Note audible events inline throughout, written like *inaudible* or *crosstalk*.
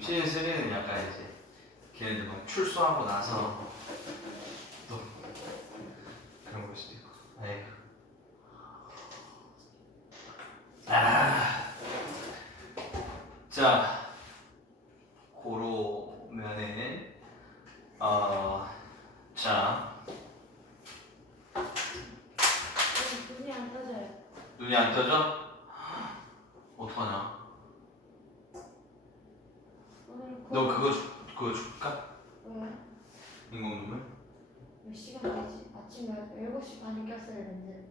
시즌 3는 약간 이제 걔네들 막 출소하고 나서 또 그런 걸 수도 있고. 에이. 아. 자, 고로면은 어, 자 눈이 안 떠져요. 눈이 안 떠져? 어떡하냐? 오늘 너 그거 줄 그거 줄까? 왜? 인공 눈물? 몇 시간까지? 아침에 7시 반에 꼈어요 렌즈.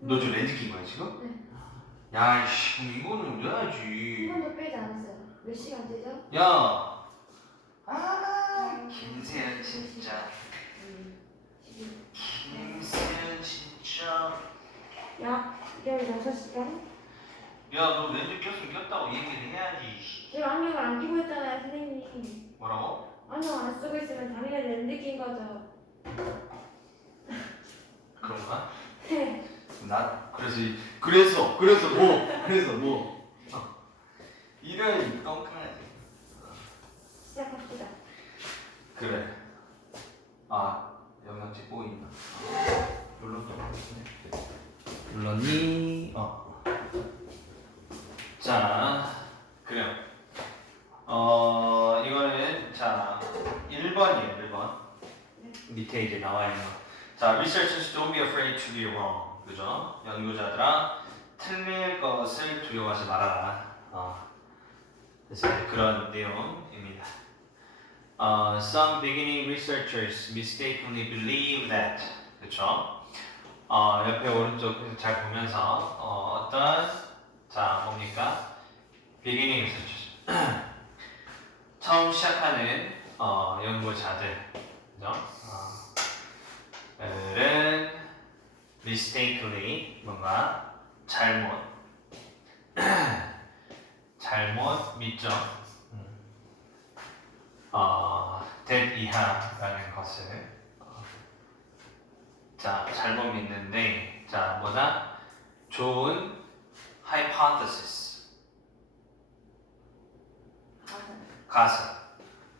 너 지금 렌즈 낀 거야 지금? 네. 야, 씨, 그럼 이거는 한 넣어야지. 번도 빼지 않았어요. 몇 시간째죠? 야, 아, 김세현 진짜. 음, 지금 김세현 진짜. 약 16시간? 야, 너 렌즈 꼈으면 꼈다고 얘기를 해야지. 지금 안경을 안 끼고 있잖아요 선생님. 뭐라고? 안경 안 쓰고 있으면 당연히 렌즈 낀 거죠. 그런가? 네. 나 그래서 이- 그래서 그래서 뭐 그래서 뭐 어. 이런 똥강아지. 시작합시다. 그래. 아 영상 찍고 있나? 눌렀던 것 같은데. 눌렀니? 어. 자, 그래요. 어 이거는 자 1번이에요 1번. 네. 밑에 이제 나와 있는 거. 자, researchers don't be afraid to be wrong. 그죠? 연구자들아 틀릴 것을 두려워하지 말아라. 어. 그래서 그런 내용입니다. 어, some beginning researchers mistakenly believe that. 그쵸? 어, 옆에 오른쪽 잘 보면서 어, 어떤 자 뭡니까? beginning researchers *clears throat* 처음 시작하는 어, 연구자들 그죠? 어, 은 mistakenly 뭔가 잘못 *clears throat* 잘못 믿죠. 음. 어, that 이하라는 것을 어, 자 잘못 믿는데 자 뭐다 좋은 hypothesis 가설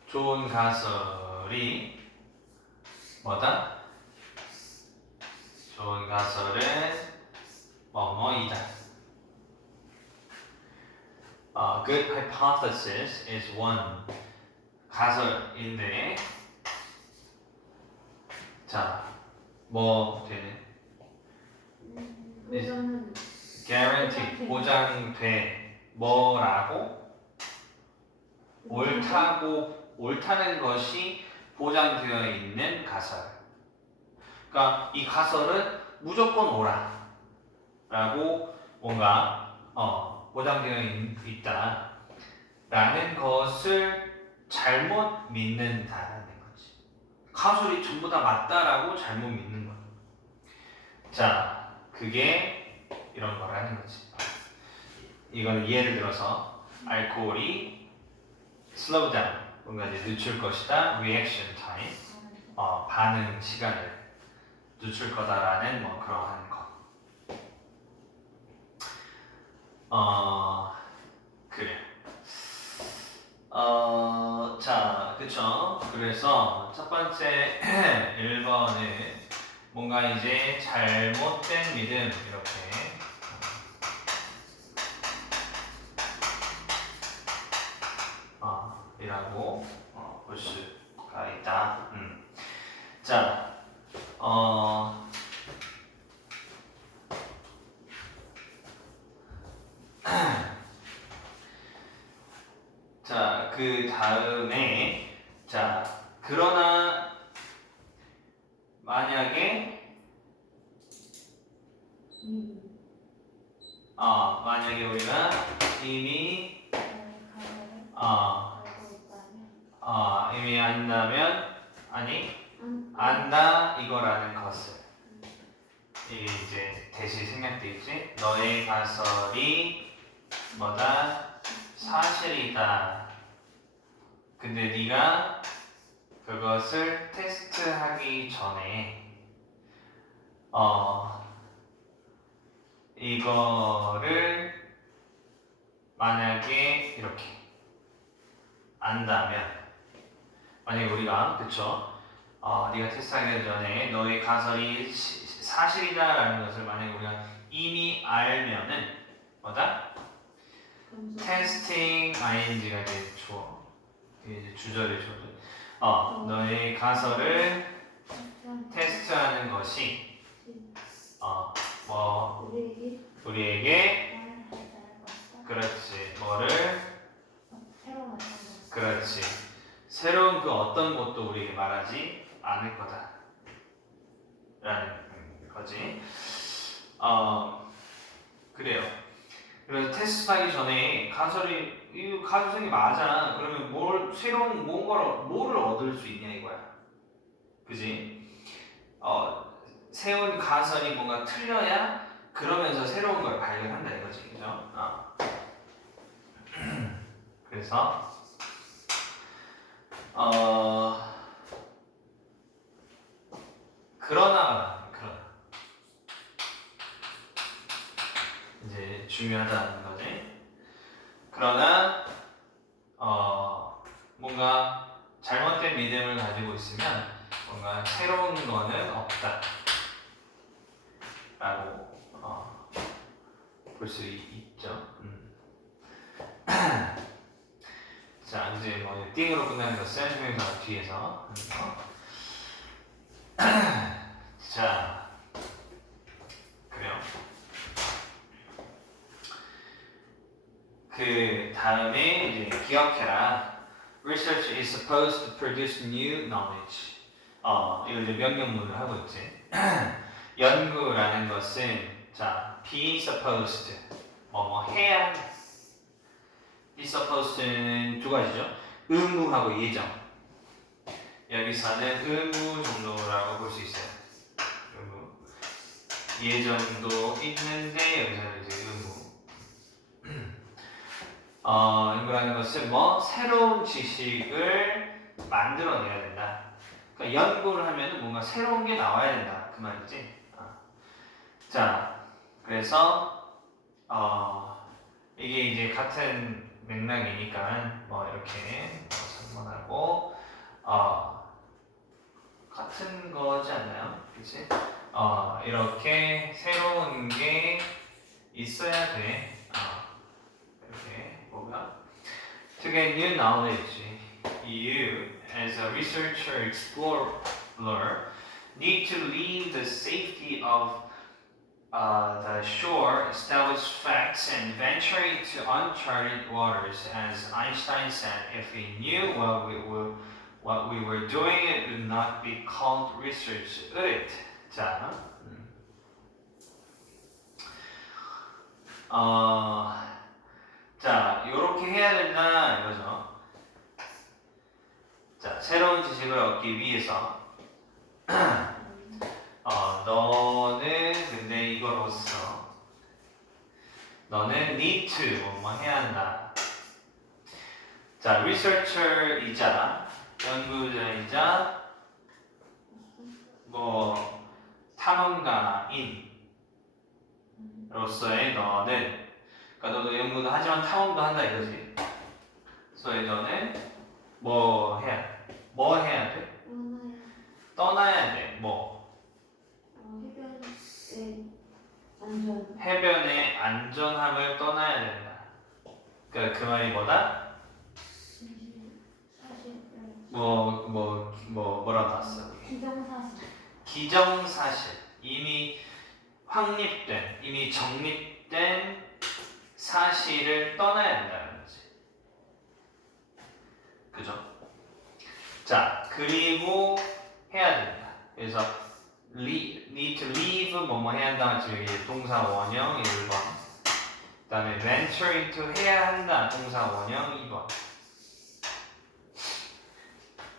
좋은 가설이 뭐다 좋은 가설은 뭐뭐이다. 어, good hypothesis is one 가설인데 자, 뭐 되네? 우선은 guarantee 보장돼 뭐라고 옳다고 옳다는 것이 보장되어 있는 가설. 그러니까 이 가설은 무조건 옳아라고 뭔가 어, 보장되어 있, 있다라는 것을 잘못 믿는다라는 거지. 가설이 전부 다 맞다라고 잘못 믿는 거야. 자, 그게 이런 거라는 거지. 이건 예를 들어서 알코올이 down 뭔가 이제 늦출 것이다 reaction time 어, 반응 시간을 늦출 거다라는 뭐 그러한 거. 어 그래. 어, 자, 그쵸. 그래서 첫 번째 *clears throat* 1번은 뭔가 이제 잘못된 믿음, 이렇게. 어, 이라고 어, 볼 수가 있다. 음. 자, 어, 자, 그 다음에, 자, 그러나, 만약에, 이 어, 만약에 우리가 이미, 가설을 어, 알고 있다면 어, 이미 안다면, 아니, 안 안다 이거라는 것을. 이게 이제 대시 생략돼 있지? 너의 가설이 뭐다? 사실이다. 근데 네가 그것을 테스트하기 전에 어 이거를 만약에 이렇게 안다면 만약에 우리가 그쵸 어, 네가 테스트하기 전에 너의 가설이 시- 사실이다라는 것을 만약에 우리가 이미 알면은 뭐다? 테스팅 ing가 이제 주어 이제 주절이 주어 어 너의 가설을 테스트하는 것이 어 뭐 우리에게 우리에게. 그렇지 뭐를. 그렇지 새로운 그 어떤 것도 우리에게 말하지 않을 거다 라는 거지. 어 그래요. 그래서 테스트 하기 전에 가설이 이 가설이 맞아. 그러면 뭘 새로운 뭔가를 뭐를 얻을 수 있냐 이거야. 그지? 어 세운 가설이 뭔가 틀려야 그러면서 새로운 걸 발견한다 이거지. 그죠? 어. *clears throat* 그래서 어 그러나 그러나 이제 중요하다는 거지. 그러나 어 뭔가 잘못된 믿음을 가지고 있으면 뭔가 새로운 거는 없다라고 어, 볼 수 있죠. 음. 자 이제 뭐 띵으로 끝나는 것은 형용사 뒤에서 하는 거. 자 그래요. 그 다음에 이제 기억해라. Research is supposed to produce new knowledge. 어 이거 이제 명령문을 하고 있지. *clears throat* 연구라는 것은 자 be supposed 뭐뭐 해야 be supposed는 두 가지죠. 의무하고 예정. 여기서는 의무 정도라고 볼 수 있어요. 의무. 예정도 있는데 여기서는 이제 의무. *clears throat* 어, 연구라는 것은 뭐 새로운 지식을 만들어내야 된다. 그러니까 연구를 하면 뭔가 새로운 게 나와야 된다. 그 말이지. 어. 자, 그래서 어, 이게 이제 같은 맥락이니까 뭐 이렇게 상관하고 어, 같은 거지 않나요? 그치? 어, 이렇게 새로운 게 있어야 돼. 어, 이렇게 뭐가? To get new knowledge, you as a researcher explorer need to leave the safety of uh, the shore, establish facts, and venture into uncharted waters. As Einstein said, if we knew what we were, what we were doing, it would not be called research. It. 자, 음. 어, 자, 이렇게 해야 된다 이거죠. 자, 새로운 지식을 얻기 위해서 *clears throat* 어, 너는 근데 이거로써 너는 need to 뭐뭐 해야 한다. 자, researcher이자 연구자이자 뭐 탐험가인으로서의 너는 그러니까 너도 연구도 하지만 탐험도 한다 이거지. 그래서 너는 뭐 해야 뭐 해야 돼? 원하야 떠나야 돼. 뭐 어, 해변의 안전. 해변의 안전함을 떠나야 된다. 그러니까 그 말이 뭐다? 진실 사실 뭐 뭐 뭐 뭐라 나왔어? 기정사실. 기정사실 이미 확립된 이미 정립된 사실을 떠나야 된다는 거지. 그죠? 자 그리고 해야 된다. 그래서 need to leave 뭐뭐 해야 한다. 지금 여기 동사 원형 1번. 그 다음에 venture into 해야 한다. 동사 원형 2번.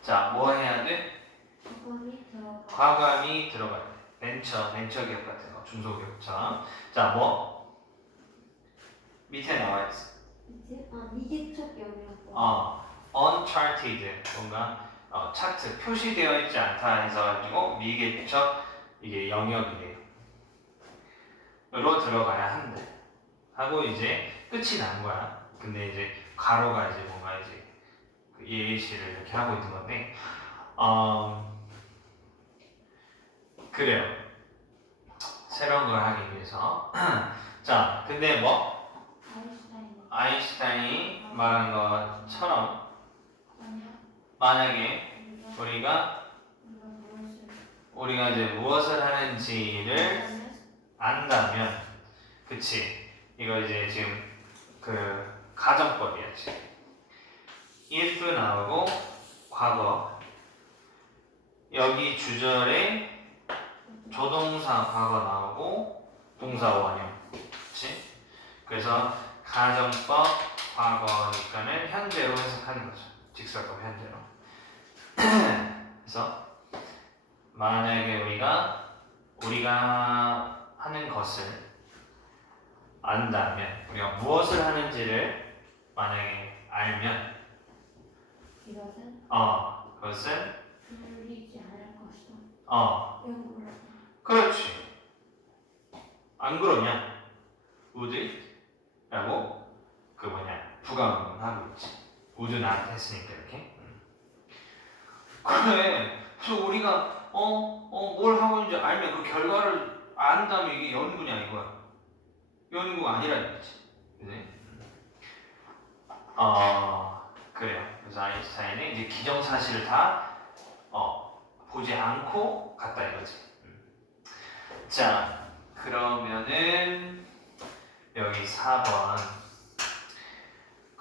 자 뭐 해야 돼? 과감히 들어가. 과감히 들어가야 돼. 벤처, 벤처 기업 같은 거, 중소기업처럼. 자, 뭐? 밑에 나와 있어. 이제 아 미개척 영역. 어, uncharted, 뭔가 어, 차트 표시되어 있지 않다 해서 가지고 미개척 이게 영역이래요. 로 들어가야 한다. 하고 이제 끝이 난 거야. 근데 이제 가로가 이제 뭔가 이제 그 예시를 이렇게 하고 있는 건데, 어, 그래요. 새로운 걸 하기 위해서. *clears throat* 자, 근데 뭐 아인슈타인 아인슈타인이 말한 것처럼? 만약에 우리가 우리가 이제 무엇을 하는지를 안다면, 그치? 이거 이제 지금 그 가정법이야 지금. if 나오고 과거 여기 주절에 조동사 과거 나오고 동사 원형, 그치? 그래서 가정법 과거니까는 현재로 해석하는 거죠. 직설법 현재로. 그래서 만약에 우리가 우리가 하는 것을 안다면 우리가 무엇을 하는지를 만약에 알면 이것은 어 그것은 불리지 않을 것이다. 어 연구를 그렇지 안 그러냐 would?라고 그 뭐냐 부가응하고 있지 would not 했으니까 이렇게? 음. 그래. 그래서 우리가 어 어 뭘 하고 있는지 알면 그 결과를 안다면 이게 연구냐 이거야. 연구가 아니라는 거지. 그지? 어 그래요. 그래서 아인슈타인은 이제 기정사실을 다 어, 보지 않고 갔다 이거지. 음. 자 그러면은 여기 4번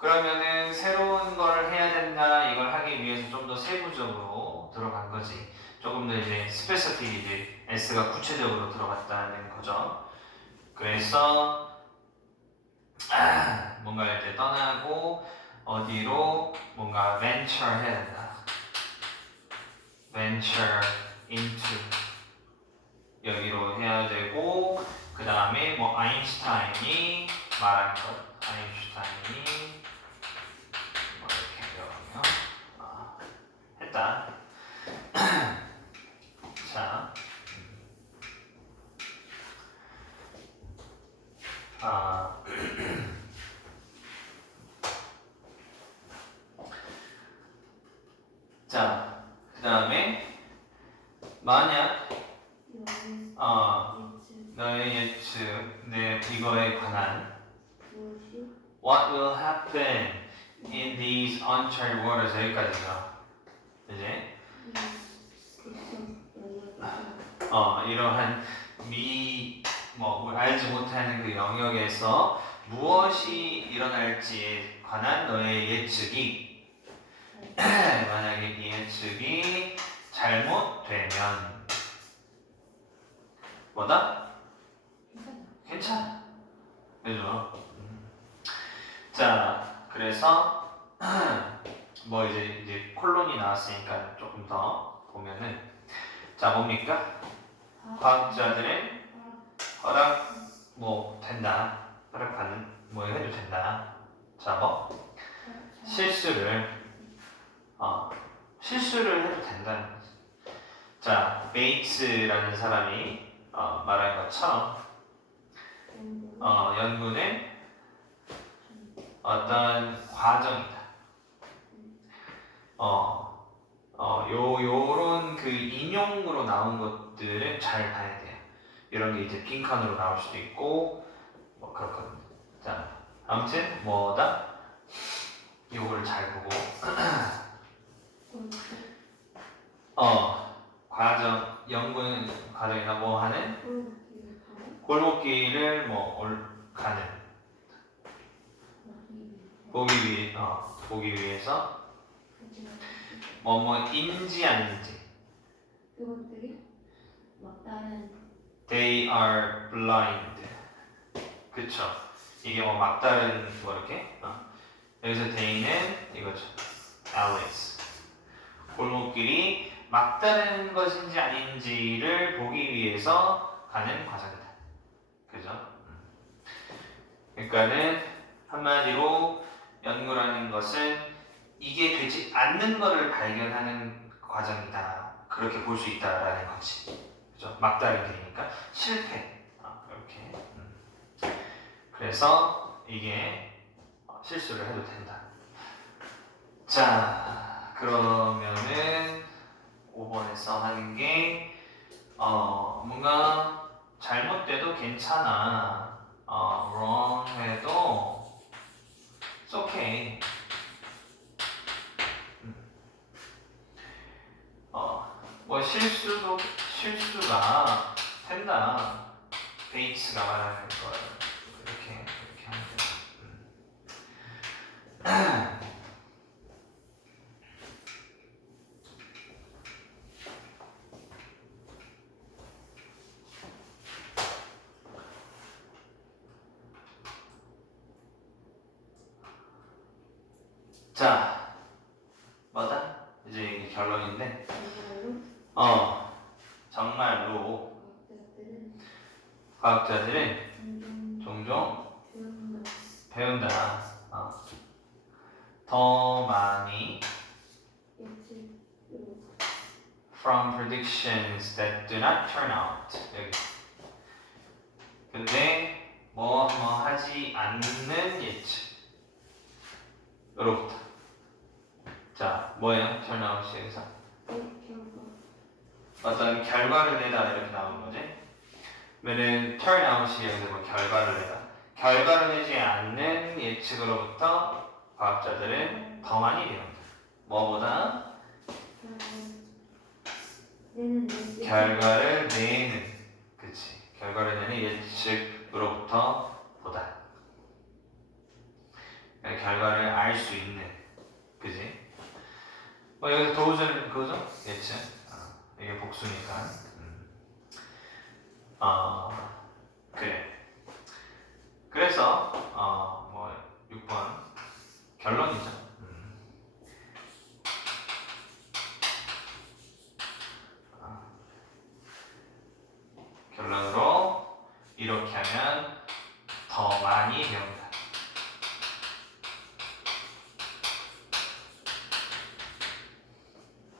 그러면은 새로운 걸 해야 된다 이걸 하기 위해서 좀 더 세부적으로 들어간 거지. 조금 더 이제 이제 S가 구체적으로 들어갔다는 거죠. 그래서 *clears throat* 아, 뭔가 이제 떠나고 어디로 뭔가 venture 해야 된다. venture into. 여기로 해야 되고 그 다음에 뭐 아인슈타인이 말한 것 아인슈타인이 뭐 이렇게 들어가면 아, 했다 자 아, 자, 그 다음에 만약 여기 어, 예측 너의 예측 내 무엇이 What will happen in these uncharted waters 여기까지가 이제 어 이러한 미뭐 알지 못하는 그 영역에서 무엇이 일어날지에 관한 너의 예측이 *clears throat* 만약에 이 예측이 잘못되면 뭐다? 괜찮아. 그죠? 음. 자, 그래서 *clears throat* 뭐 이제 이제 콜론이 나왔으니까 조금 더 보면은 자 뭡니까? 과학자들의 허락 뭐 된다. 허락 받는 뭐 해도 된다. 자 뭐? 실수를 어 실수를 해도 된다는 거지. 자 베이츠라는 사람이 어, 말한 것처럼 어, 연구는 어떤 과정이다. 어, 어, 요, 요런 그 인용으로 나온 것들은 잘 봐야 돼요. 이런 게 이제 빈칸으로 나올 수도 있고, 뭐, 그렇거든요. 자, 아무튼, 뭐다? 요거를 잘 보고, *clears throat* 어, 과정, 연구는 과정이나 뭐 하는 골목길을 뭐 올, 가는. 보기 위 어, 보기 위해서 뭐뭐 인지 아닌지. 그것들이 막다른 they are blind. 그쵸. 이게 뭐 막다른 뭐 이렇게 어. 여기서 they는 이거죠. Alice 골목길이 막다른 것인지 아닌지를 보기 위해서 가는 과정이다. 그러니까는 한마디로 연구라는 것은 이게 되지 않는 것을 발견하는 과정이다. 그렇게 볼 수 있다라는 거지. 그죠? 막다른 길이니까 실패. 아, 이렇게. 음. 그래서 이게 어, 실수를 해도 된다. 자, 그러면은 5번에서 하는 게, 어, 뭔가 잘못돼도 괜찮아. 어, wrong 해도 it's okay. 음. 어, 뭐 실수도, 실수가 된다. 베이츠가 말하는 걸 이렇게, 이렇게 하면 돼. 음. *clears throat* 자, 뭐다? 이제 이게 결론인데, 정말로 어, 정말로 과학자들은 종종 배운다. 어. 더 많이 from predictions that do not turn out. 여기. 근데 뭐 뭐 하지 않는 예측 으로부터. 자, 뭐예요? 여기서 결과 어떤 결과를 내다 이렇게 나오는 거지. 그러면은 turn out이 여기서 뭐 결과를 내다. 결과를 내지 않는 예측으로부터 과학자들은 더 많이 배운다. 뭐보다 결과를 내는 그치 결과를 내는 예측으로부터 보다 결과를 알 수 있는 그지 뭐 여기서 도우즈는 그거죠 예측 어, 이게 복수니까 음. 어 그래 그래서 어뭐 6번 결론이죠 음. 결론으로 이렇게 하면 더 많이 배운다.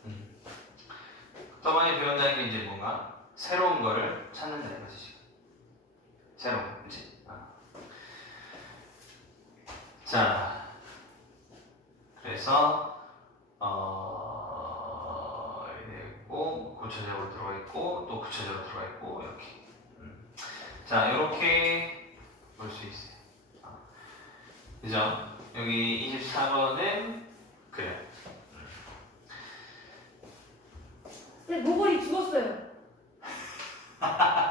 음. 더 많이 배운다는 게 이제 뭔가 새로운 거를 찾는다는 거지. 지금. 거, 그치? 어. 자, 그래서 어 이랬고 구체적으로 들어가 있고 또 구체적으로 들어가 있고 이렇게. 음. 자, 이렇게 볼 수 있어요. 어. 그죠? 여기 24번은 그래. 네, 모골이 죽었어요. Ha ha ha.